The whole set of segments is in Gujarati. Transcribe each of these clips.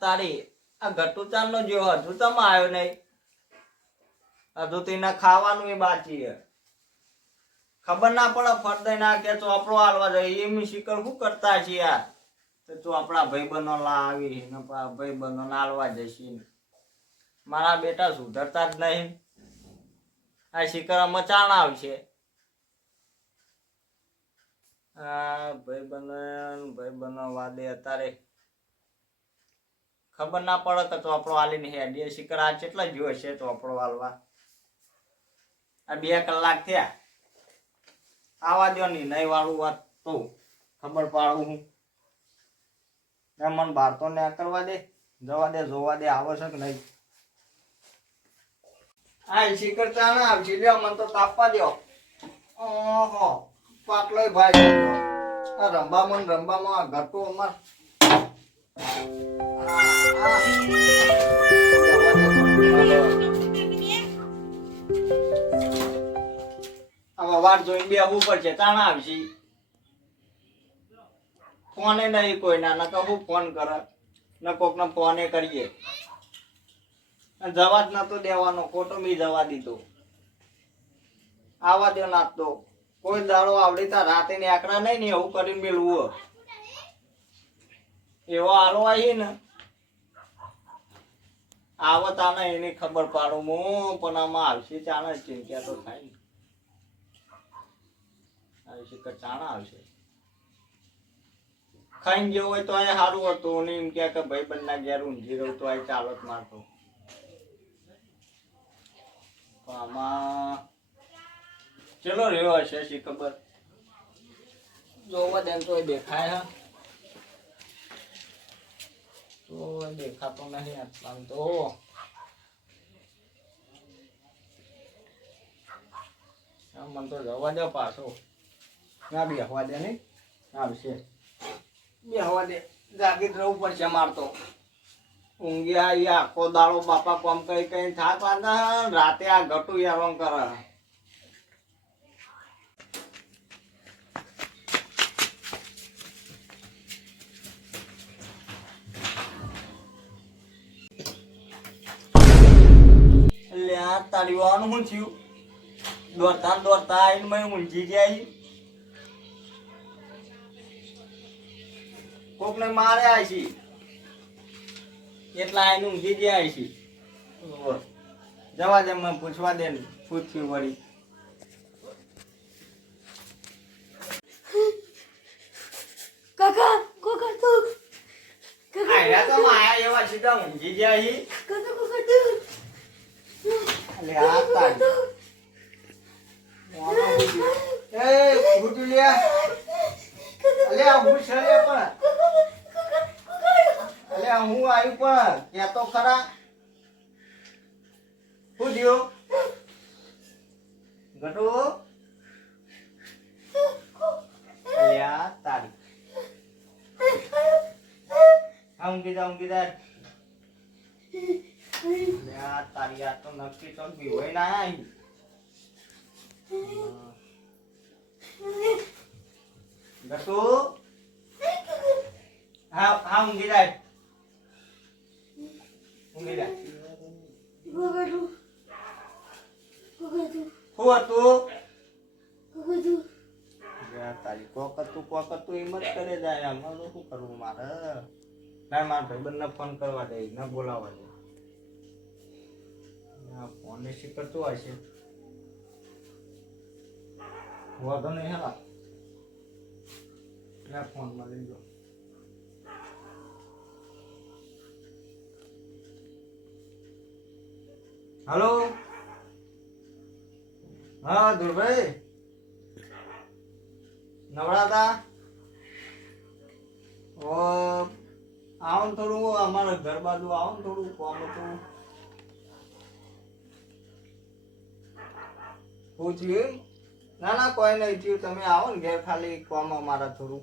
તારી આ ગટુચાન નો જો હજુ તમ આવ્યો નહીં. હજુ તેને ખાવાનું એ બાકી હે. ખબર ના પડે ફરતે ના કે ચોપડો હાલવા જાય એમ શિકર શું કરતા છે યાર. તો આપણા ભાઈબંધો લાવી ને ભાઈબંધો હાલવા જશે. મારા બેટા સુધરતા જ નહીં. આ શિકર મચાણ આવશે. ભાઈબંધો વાદે અત્યારે ખબર ના પડે કે ચોપડો હાલીને હેડીએ શિકર આ કેટલા જોયો છે ચોપડો હાલવા. આ 2 કલાક થયા. આવા દો ની નહીં વાળું વાત તો ખબર પાડું હું. મને બહાર તો ને કરવા દે, જવા દે, જોવા દે આવે છે કે નહીં. આ શિકર ચા ના આવશે લ્યો, મને તો તાપવા દો. ઓહો પાટલો ભાઈ આ રંબામાં ઘટો અમાર આમાં વાર જોઈને બેહવું પડશે. તાણા આવશે ફોને નહીં કોઈ ના નકા હું ફોન કરે ન કોક ને ફોને કરીએ. જવા જ નતો દેવાનો, ખોટો મી જવા દીધો. આવા દો નાખતો કોઈ દાડો આવડી તા રાતે ને આકડા નહીં ને એવું કરીને મેળવું. એવો હાલો આવી ને આવતા ને એની ખબર પાડું હું. પણ આમાં આવશે ચાણા ચિંતા તો થાય ને. આવશે કે ચાણા આવશે. ખાઈને જેવું હોય તો આ સારું હતું ને એમ કે ભાઈ બંને ઘેર ઊંઘી રહ્યું તો આ ચાલત મારતો. આમાં ચલો રહ્યો હશે શી ખબર. જોવા દે તો દેખાય હા તો દેખાતો નહીં આટલા તો. મને તો જવા દે પાછો ના બેહવા દે નહીં આવશે. બેહવા દે જાગી જ રહેવું પડશે મારતો. ઊંઘી આખો દાડો બાપા કોમ કઈ કઈ થાક લાગે. રાતે આ ઘટું યાર કરે. તારી વાનું શું થયું? દોડતા આવીને મેં ઊંઘી જાય. કોક ને મારે આવી એટલા આવીને ઊંઘી જાય છે. જવા દે મને પૂછવા દે ને પૂછ્યું વળી. કાકા કોકા તું આયા તો માયા એવા સીધા ઊંઘી જાય છે. કાકા કોકા તું અલે આ તારી એ ગુટુલિયા અલે આ હું છે પણ અલે હું આવ્યું પણ કે તો ખરા હું દિયો ગટુ અલે આ તારી ઊંઘી જા તારી આ તો નક્કી તો બી હોય ના આવી. ગટુ હા ઊંઘી જાય શું હતું? તારી કોક હતું એમ જ કરે જાય. આમાં શું કરવું મારે? ના મારા ભાઈબંધને ફોન કરવા દે ન બોલાવા દે. ફોન ને શી કરતો હશે વાંધો નહીં. હેલા ફોન માં લઈ જાઓ. हेलो हाँ दूर भाई नवड़ा था वो आओ थोड़ू हमारे घर बाजू आओ थोड़ू काम तो पूछिए ना ना कोई नहीं थी तमे आओ ने घर खाली काम हमारा थोड़ू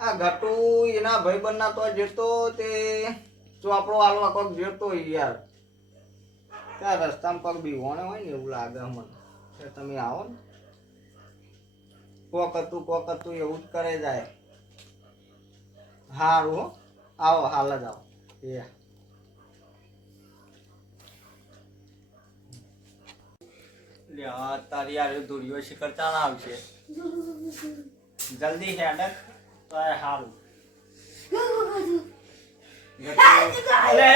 आ घटू एना भाईबंध ना तो जेतो ते ચોપડો હાલવા કોક જેતો યાર ત્યાં રસ્તામાં કોક બીવાણે હોય ને એવું લાગે મને. તમે આવો ને કોક હતું એવું જ કરે જાય. હારું હો. આવો હાલ જ આવો એ લ્યા તારી યાર દુરિયો શિખર ચાલ આવશે જલ્દી હેડક તો આ હારું અલે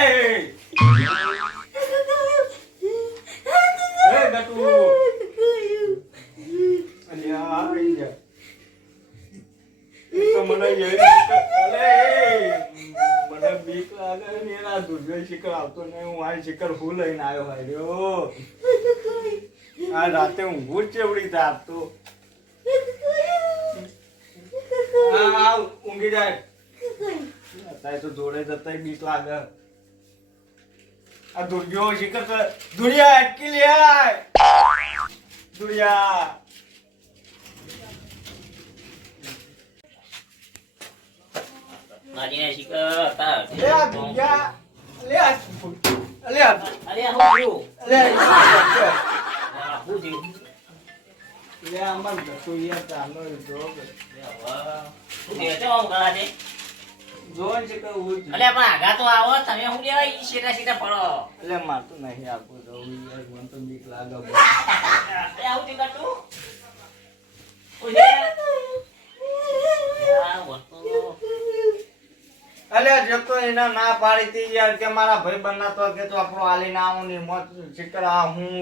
એ ગટુ અલ્યા આવી જા તો મને અલે મને બીક લાગે ને એના દુરિયો શિખર આવતો નહીં હું આ શિખર હું લઈને આવ્યો હાર્યો આ રાતે ઊંઘું જ ચેવડી તાપ તો હા ઊંઘી જાય અત્યારે તો જોડે જતા બીક લાગે આ દુર્ગયો શિખર દુનિયા અટકી લે દુનિયા મારી શિકર હતા લે આ દુનિયા લે આ લે આ અરે હું થયું લે હું થયું લે આમાં તો યાર ચાલો જો હું થયું તો હું કરા દે જોન છે કે હું અલે પણ આગા તો આવો તમે હું લેવા ઈ સીધા સીધા પડો એટલે મારતું નહીં આપું તો યાર મને તો બીક લાગે એ આવું થયું તું ઓય યા વસ્તુ અલે જતો એના ના પાડી હતી યાર કે મારા ભાઈ બનના તો કે તો આપણો આલીને આવું ને મોત શિકર આ હું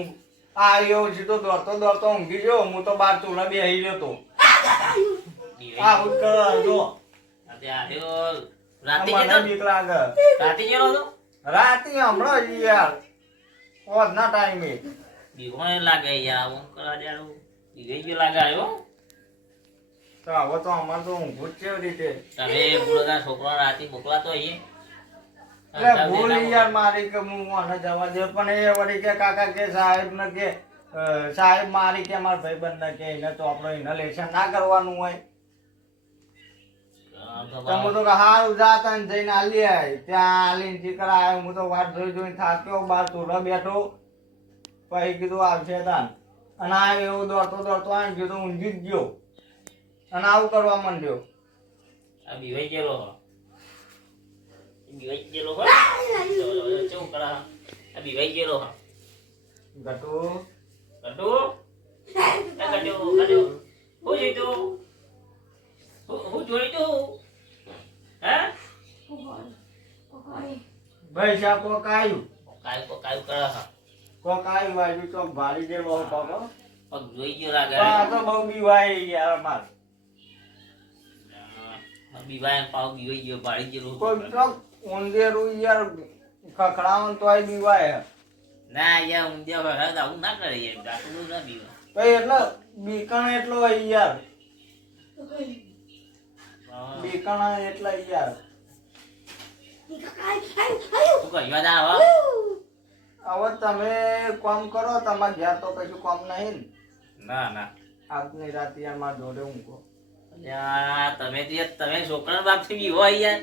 આયો સીધો દોડતો ઊંઘી ગયો હું તો બાર ચૂલા બેહી ગયો તો આ હું જો અતે આયો રાતે મને કેતો બીક લાગે રાતે કેલો તો રાતે હમણાં જ યાર ઓજ ના ટાઈમે બીકોને લાગે યાર હું કરા દેડું બીગે જો લાગે આયો તો હવે તો અમાર તો ઊંઘું જ કેવી રીતે તમે બોલતા છોકરા રાતે મોકલા તો અહીંયા એટલે ભૂલ યાર મારી કે હું મને જવા દે પણ એ વળી કે કાકા કે સાહેબ ને કે સાહેબ મારી કે મારા ભાઈબંધ ને કે એને તો આપણે ઇનહેલેશન ના કરવાનું હોય તમે તો હારું જાતા ને જઈને આલી આય ત્યાં આલીને ચીકર આવ્યો હું તો વાત જોઈને થાક્યો બાર ચોરા બેઠો પછી કીધું આવશે તાન અને આ એવું દોડતો આવીને કીધું ઊંઘી જ ગયો અને આવું કરવા માંડ્યો આ બીવાઈ ગયેલો હો ચેવું કરા આ બીવાઈ ગયેલો હો ગટુ કટુ હું જોઈ તું હું જોઈ તું હે ભાઈ સાહેબ કોક આવ્યું કાયું કરા હા કોક આવ્યું બાજુ ચોક ભારી જેલો પગ પગ જોઈ ગયો લાગે આ તો બહુ બીવાય યાર માર બીવાય પાવ બીવાઈ ગયો પાડી ગયેલું કોઈ ચોક ઊંધેરું યાર ખખડાવન તોય બીવાય ના યાર ઊંધિયા ભરા આવું ના કરે યાર ગાતું ના બીવા ભાઈ એટલે બીકણ એટલો હોય યાર બીકણ એટલે યાર તું કહીવા દા હવે તમે કામ કરો તમારે ઘેર તો કશું કામ નહીં ને ના ના આજની રાત યાર મારા જોડે ઊંઘો તમે છોકરા બાપ થી બીવો યાર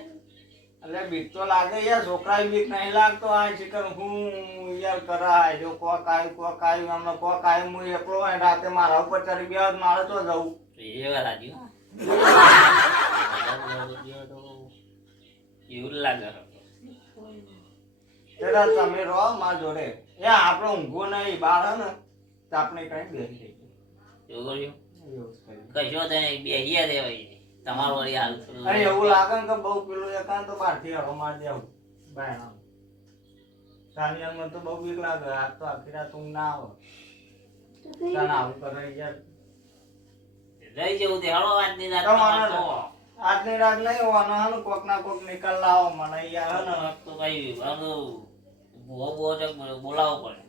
એટલે બીક તો લાગે યાર છોકરા બીક નહીં લાગતો આ ચિકન હું યાર કરાય જો કોક આવ્યું હમણાં કોક આવ્યું હું એકલો હોય રાતે મારા ઉપર ચડી ગયા મારે તો જવું એ વાત સાચી એવું લાગે એટલે તમે રહો મારા જોડે એ આપણો ઊંઘો નહીં બાર હે ને તો આપણે કઈ બેસી એવું કર્યું એવું જ કર્યું. કશો તો બેહિયા દેવાય તમારું વળી હાલ અરે એવું લાગે ને કે બહુ પેલું એકાંત તો બહારથી હરો માર દેવું બાયણા સાનિયા મને તો બહુ બીક લાગે આજ તો આખી રાત ઊંઘ ના આવે તને આવું કરે યાર રહી જવું તે હળો આજની રાત તમારે આજની રાત નહીં હોવાનો હે ને કોક ના કોક નિકાલ લાવો મને યાર હે ને તો કઈ ભૂવો બોલાવો પડે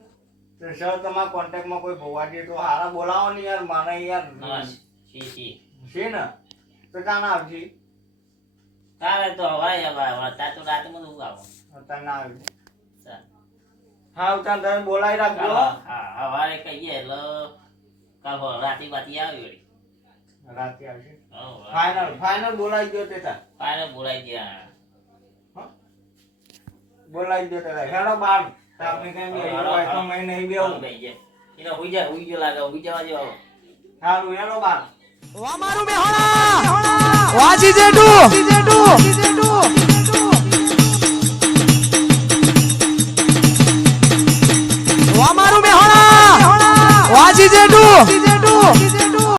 તો સર તમારા કોન્ટેક્ટમાં કોઈ ભોવાજી તો હારા બોલાવો ને યાર મને યાર હા સી છે ને તો કાં ના આવજી તારે તો હવાય હવા તા તો રાતે મને ઉગાવો અત્યારે ના આવજી હા ઉતાર તમે બોલાવી રાખજો હા હવારે કહીએ એટલે કાલ રાતે બાતી આવી વળી રાતે આવશે ફાઇનલ બોલાવી દો તેતા પાને બોલાઈ ગયા બોલાવી દો તેતા હેડો બાર આપણે કઈ બી હોય તો મેં નહીં બેવું એને હુઈ ગયો લાગે હુઈ જવા જેવા સારું હેડો બાર વાહ મારું મેહોણા વાજી જેટુ જેઠું